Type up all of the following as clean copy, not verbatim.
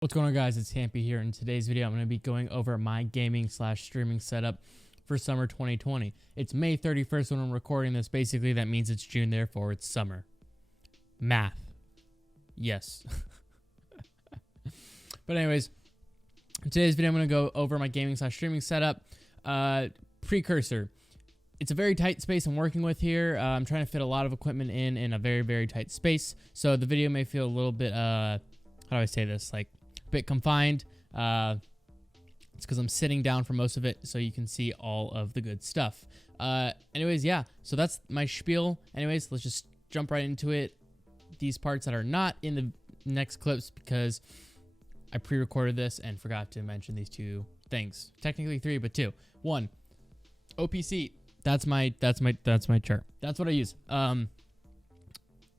What's going on, guys? It's Hampy here. In today's video, I'm going to be going over my gaming/streaming setup for summer 2020. It's May 31st when I'm recording this. Basically, that means it's June, therefore it's summer. Math. Yes. But anyways, in today's video, I'm going to go over my gaming/streaming setup. Precursor. It's a very tight space I'm working with here. I'm trying to fit a lot of equipment in a very, very tight space. So the video may feel a little bit, how do I say this? Like, bit confined. It's because I'm sitting down for most of it, so you can see all of the good stuff. Anyways, yeah, so that's my spiel. Anyways, let's just jump right into it. These parts that are not in the next clips because I pre-recorded this and forgot to mention these two things. Technically three, but two. One, OPC. That's my chair. That's what I use.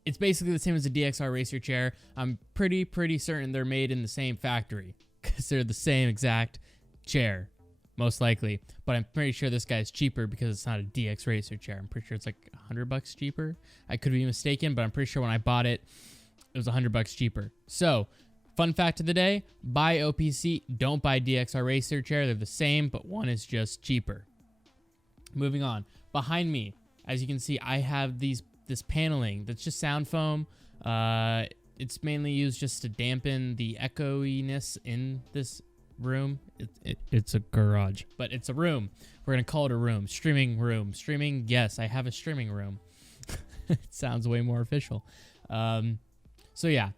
It's basically the same as a DXR racer chair. I'm pretty certain they're made in the same factory because they're the same exact chair, most likely. But I'm pretty sure this guy's cheaper because it's not a DX racer chair. I'm pretty sure it's like $100 cheaper. I could be mistaken, but I'm pretty sure when I bought it, it was $100 cheaper. So, fun fact of the day, buy OPC, don't buy DXR racer chair. They're the same, but one is just cheaper. Moving on. Behind me, as you can see, I have this paneling that's just sound foam. It's mainly used just to dampen the echoiness in this room. It's a garage, but it's a room. We're gonna call it a room. Streaming room. Streaming, yes, I have a streaming room. It sounds way more official. So yeah,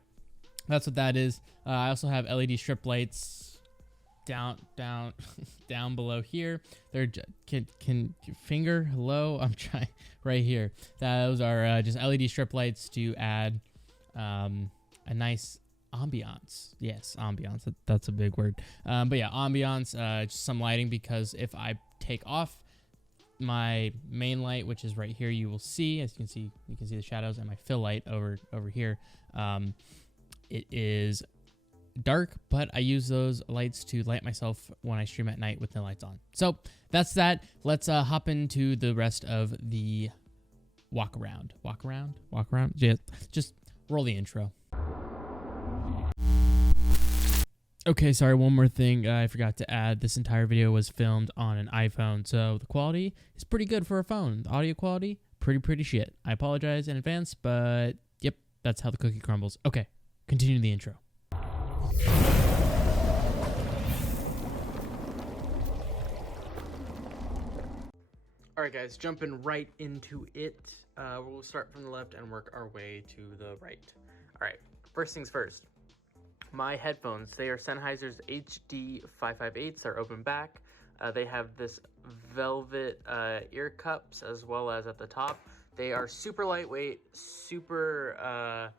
that's what that is. I also have LED strip lights down below here. They're can finger hello. I'm trying right here. Those are just LED strip lights to add a nice ambiance. Yes, ambiance. That's a big word. But yeah, ambiance. Just some lighting because if I take off my main light, which is right here, you will see, as you can see the shadows, and my fill light over here. It is dark, but I use those lights to light myself when I stream at night with the lights on. So that's that. Let's hop into the rest of the walk around. Just roll the intro. Okay, sorry, one more thing I forgot to add. This entire video was filmed on an iPhone, so the quality is pretty good for a phone. The audio quality, pretty shit. I apologize in advance, but yep, that's how the cookie crumbles. Okay, continue the intro. Alright guys, jumping right into it. We'll start from the left and work our way to the right. Alright, first things first. My headphones, they are Sennheiser's HD558s, they're open back. They have this velvet ear cups as well as at the top. They are super lightweight, super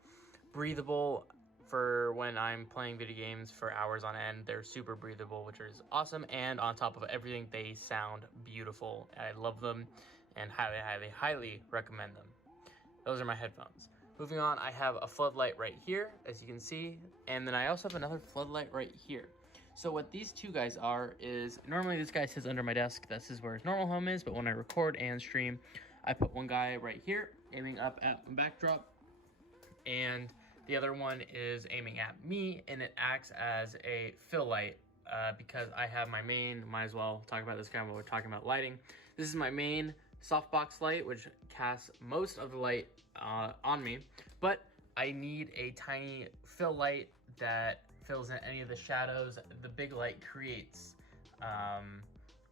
breathable. For when I'm playing video games for hours on end, they're super breathable, which is awesome. And on top of everything, they sound beautiful. I love them and highly recommend them. Those are my headphones. Moving on, I have a floodlight right here, as you can see. And then I also have another floodlight right here. So what these two guys are is, normally this guy sits under my desk. This is where his normal home is. But when I record and stream, I put one guy right here, aiming up at my backdrop. And the other one is aiming at me, and it acts as a fill light because I have my main, might as well talk about this guy while we're talking about lighting. This is my main softbox light, which casts most of the light on me, but I need a tiny fill light that fills in any of the shadows the big light creates,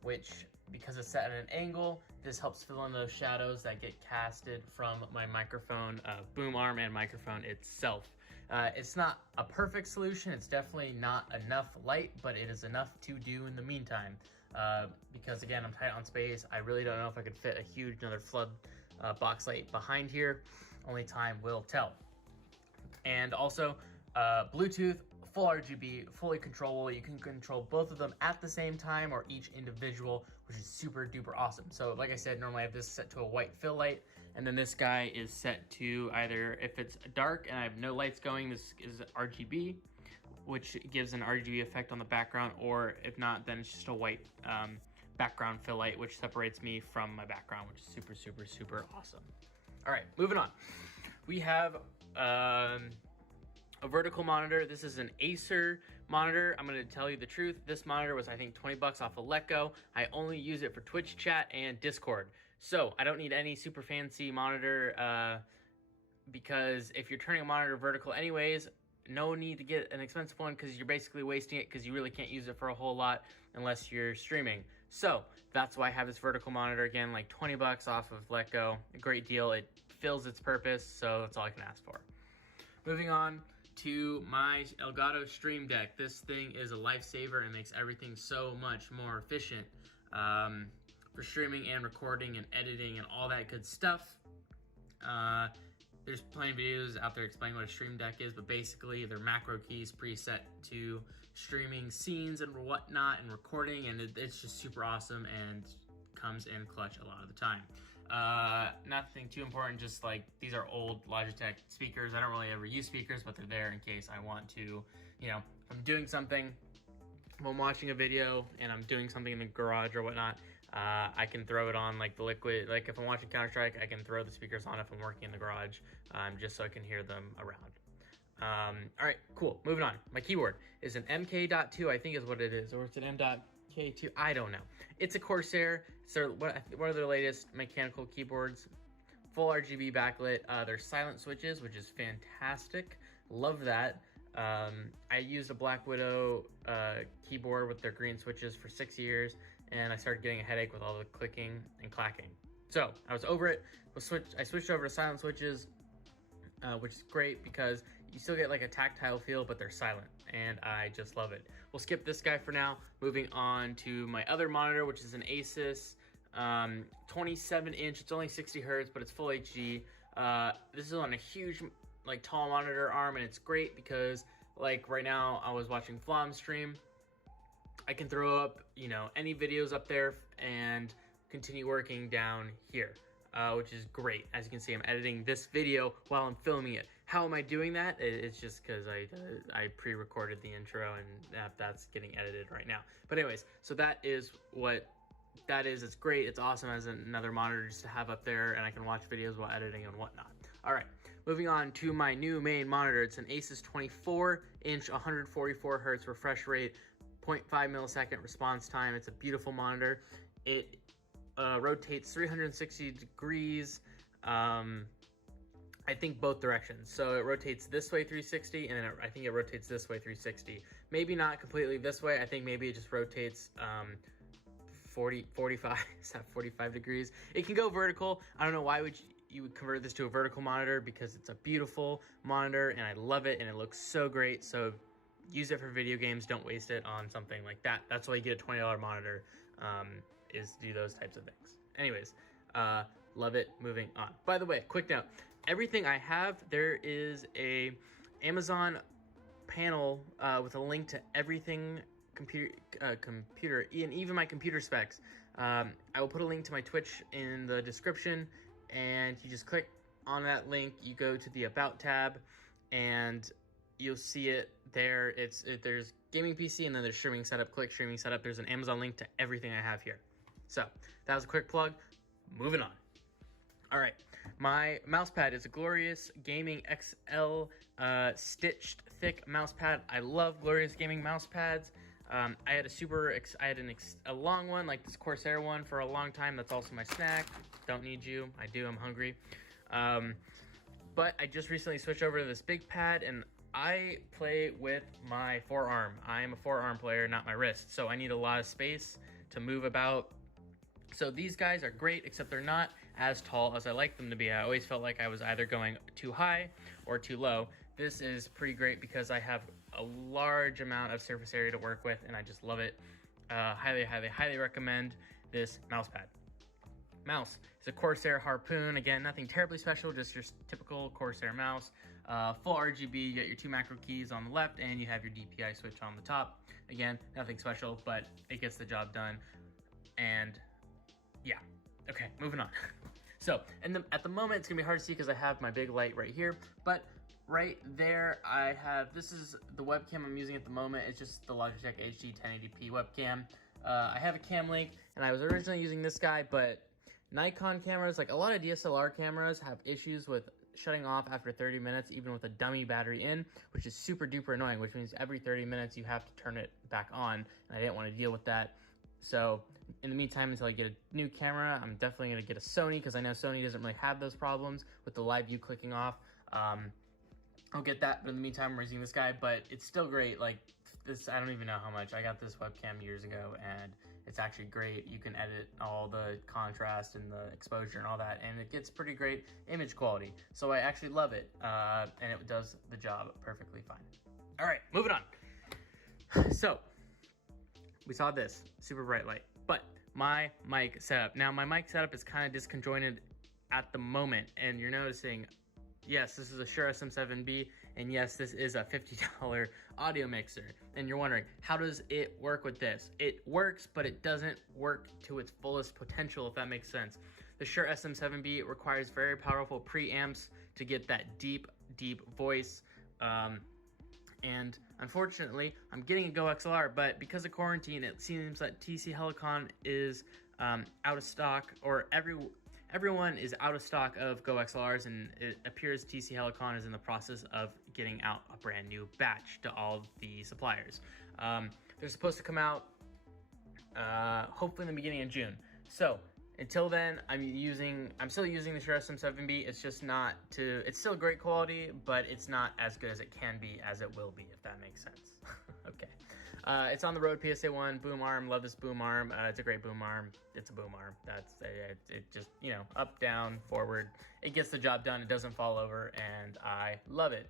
which, because it's set at an angle, this helps fill in those shadows that get casted from my microphone, boom arm and microphone itself. It's not a perfect solution. It's definitely not enough light, but it is enough to do in the meantime. Because again, I'm tight on space. I really don't know if I could fit a huge another flood box light behind here. Only time will tell. And also, Bluetooth, full RGB, fully controllable. You can control both of them at the same time or each individual, which is super duper awesome. So like I said, normally I have this set to a white fill light, and then this guy is set to either, if it's dark and I have no lights going, this is RGB, which gives an RGB effect on the background, or if not, then it's just a white background fill light, which separates me from my background, which is super awesome. All right, moving on. We have a vertical monitor. This is an Acer monitor. I'm going to tell you the truth. This monitor was, I think, 20 bucks off of Letgo. I only use it for Twitch chat and Discord. So I don't need any super fancy monitor because if you're turning a monitor vertical anyways, no need to get an expensive one because you're basically wasting it because you really can't use it for a whole lot unless you're streaming. So that's why I have this vertical monitor, again, like 20 bucks off of Letgo. A great deal. It fills its purpose, so that's all I can ask for. Moving on to my Elgato Stream Deck. This thing is a lifesaver and makes everything so much more efficient for streaming and recording and editing and all that good stuff. There's plenty of videos out there explaining what a Stream Deck is, but basically they're macro keys preset to streaming scenes and whatnot and recording, and it's just super awesome and comes in clutch a lot of the time. Nothing too important, just like these are old Logitech speakers. I don't really ever use speakers, but they're there in case I want to, you know, if I'm doing something, if I'm watching a video and I'm doing something in the garage or whatnot, I can throw it on like the liquid, like if I'm watching Counter-Strike, I can throw the speakers on if I'm working in the garage, just so I can hear them around. All right, cool, moving on. My keyboard is an MK.2, I think is what it is, or it's an M.K2, I don't know. It's a Corsair. It's one of their latest mechanical keyboards, full RGB backlit. There's silent switches, which is fantastic. Love that. I used a Black Widow keyboard with their green switches for 6 years, and I started getting a headache with all the clicking and clacking. So I was over it. I switched over to silent switches, which is great because you still get like a tactile feel, but they're silent, and I just love it. We'll skip this guy for now. Moving on to my other monitor, which is an Asus 27-inch. It's only 60 hertz, but it's full HD. This is on a huge, like, tall monitor arm, and it's great because, like, right now I was watching Flom stream. I can throw up, you know, any videos up there and continue working down here, which is great. As you can see, I'm editing this video while I'm filming it. How am I doing that? It's just because I pre-recorded the intro, and that's getting edited right now. But anyways, so that is what that is. It's great. It's awesome as another monitor just to have up there, and I can watch videos while editing and whatnot. All right, moving on to my new main monitor. It's an Asus 24-inch, 144 hertz refresh rate, 0.5 millisecond response time. It's a beautiful monitor. It rotates 360 degrees. I think both directions. So it rotates this way 360, and then I think it rotates this way 360. Maybe not completely this way. I think maybe it just rotates 45 degrees. It can go vertical. I don't know why you would convert this to a vertical monitor, because it's a beautiful monitor and I love it and it looks so great. So use it for video games. Don't waste it on something like that. That's why you get a $20 monitor, is to do those types of things. Anyways, love it. Moving on. By the way, quick note. Everything I have, there is a Amazon panel with a link to everything computer and even my computer specs. I will put a link to my Twitch in the description, and you just click on that link. You go to the About tab, and you'll see it there. There's gaming PC, and then there's streaming setup. Click streaming setup. There's an Amazon link to everything I have here. So that was a quick plug. Moving on. All right, my mouse pad is a Glorious Gaming XL stitched thick mouse pad. I love Glorious Gaming mouse pads. I had a long one, like this Corsair one, for a long time. That's also my snack. Don't need you. I do. I'm hungry. But I just recently switched over to this big pad, and I play with my forearm. I am a forearm player, not my wrist. So I need a lot of space to move about. So these guys are great, except they're not as tall as I like them to be. I always felt like I was either going too high or too low. This is pretty great because I have a large amount of surface area to work with, and I just love it. Highly recommend this mouse pad. Mouse is a Corsair Harpoon. Again, nothing terribly special, just your typical Corsair mouse. Full RGB, you get your 2 macro keys on the left, and you have your DPI switch on the top. Again, nothing special, but it gets the job done. And yeah, okay, moving on. So, at the moment, it's gonna be hard to see because I have my big light right here, but right there, this is the webcam I'm using at the moment. It's just the Logitech HD 1080p webcam. I have a Cam Link, and I was originally using this guy, but Nikon cameras, like a lot of DSLR cameras, have issues with shutting off after 30 minutes, even with a dummy battery in, which is super duper annoying, which means every 30 minutes you have to turn it back on, and I didn't want to deal with that. So in the meantime, until I get a new camera, I'm definitely going to get a Sony, because I know Sony doesn't really have those problems with the live view clicking off. I'll get that, but in the meantime, we're using this guy, but it's still great. Like this, I don't even know how much. I got this webcam years ago, and it's actually great. You can edit all the contrast and the exposure and all that, and it gets pretty great image quality. So I actually love it, and it does the job perfectly fine. All right, moving on. So we saw this super bright light, but my mic setup. Now my mic setup is kind of disconjointed at the moment, and you're noticing, yes, this is a Shure SM7B, and yes, this is a $50 audio mixer. And you're wondering, how does it work with this? It works, but it doesn't work to its fullest potential, if that makes sense. The Shure SM7B requires very powerful preamps to get that deep, deep voice. And unfortunately, I'm getting a Go XLR, but because of quarantine, it seems that TC Helicon is out of stock, or everyone is out of stock of Go XLRs, and it appears TC Helicon is in the process of getting out a brand new batch to all of the suppliers. They're supposed to come out hopefully in the beginning of June. So until then, I'm still using the Shure SM7B. It's just it's still great quality, but it's not as good as it can be, as it will be, if that makes sense. Okay. It's on the Rode PSA1 boom arm. Love this boom arm. It's a great boom arm. It's a boom arm. It just, up, down, forward. It gets the job done. It doesn't fall over, and I love it.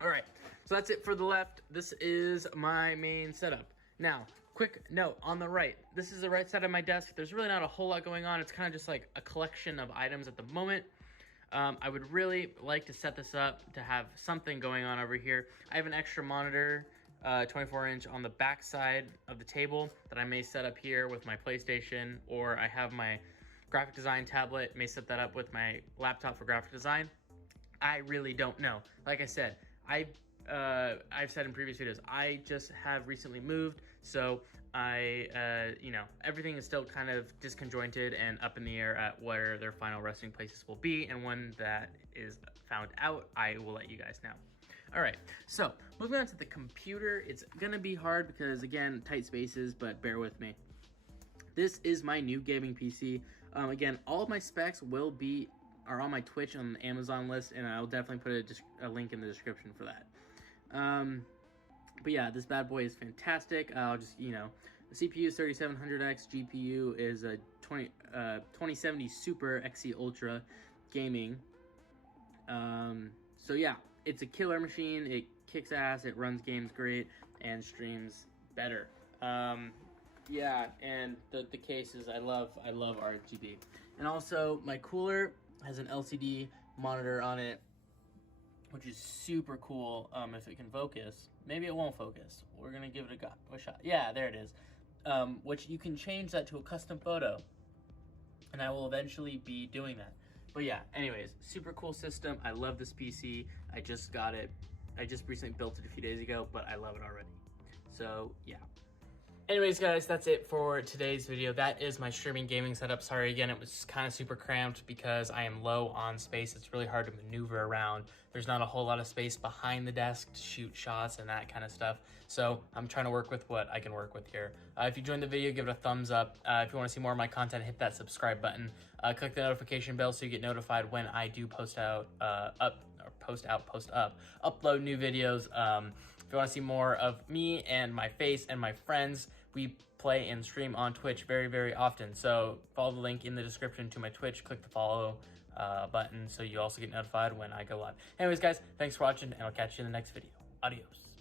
All right. So that's it for the left. This is my main setup. Now, quick note on the right. This is the right side of my desk. There's really not a whole lot going on. It's kind of just like a collection of items at the moment. I would really like to set this up to have something going on over here. I have an extra monitor, 24-inch on the back side of the table that I may set up here with my PlayStation, or I have my graphic design tablet, may set that up with my laptop for graphic design. I really don't know. Like I said, I've said in previous videos, I just have recently moved, so everything is still kind of disconjointed and up in the air at where their final resting places will be, and when that is found out, I will let you guys know. All right, so moving on to the computer, it's gonna be hard because, again, tight spaces, but bear with me. This is my new gaming PC. Again, all of my specs are on my Twitch on the Amazon list, and I'll definitely put a link in the description for that. But yeah, this bad boy is fantastic. I'll just, the CPU is 3700X, GPU is a 2070 Super XC Ultra Gaming. So yeah, it's a killer machine. It kicks ass, it runs games great, and streams better. Yeah, and the cases, I love RGB. And also, my cooler has an LCD monitor on it, which is super cool. If it can focus. Maybe it won't focus. We're gonna give it a shot. Yeah, there it is. Which you can change that to a custom photo, and I will eventually be doing that. But yeah, anyways, super cool system. I love this PC. I just got it. I just recently built it a few days ago, but I love it already. So yeah. Anyways, guys, that's it for today's video. That is my streaming gaming setup. Sorry again, it was kind of super cramped because I am low on space. It's really hard to maneuver around. There's not a whole lot of space behind the desk to shoot shots and that kind of stuff. So I'm trying to work with what I can work with here. If you enjoyed the video, give it a thumbs up. If you want to see more of my content, hit that subscribe button. Click the notification bell so you get notified when I do upload new videos. If you want to see more of me and my face and my friends, we play and stream on Twitch very, very often. So follow the link in the description to my Twitch. Click the follow button so you also get notified when I go live. Anyways, guys, thanks for watching, and I'll catch you in the next video. Adios.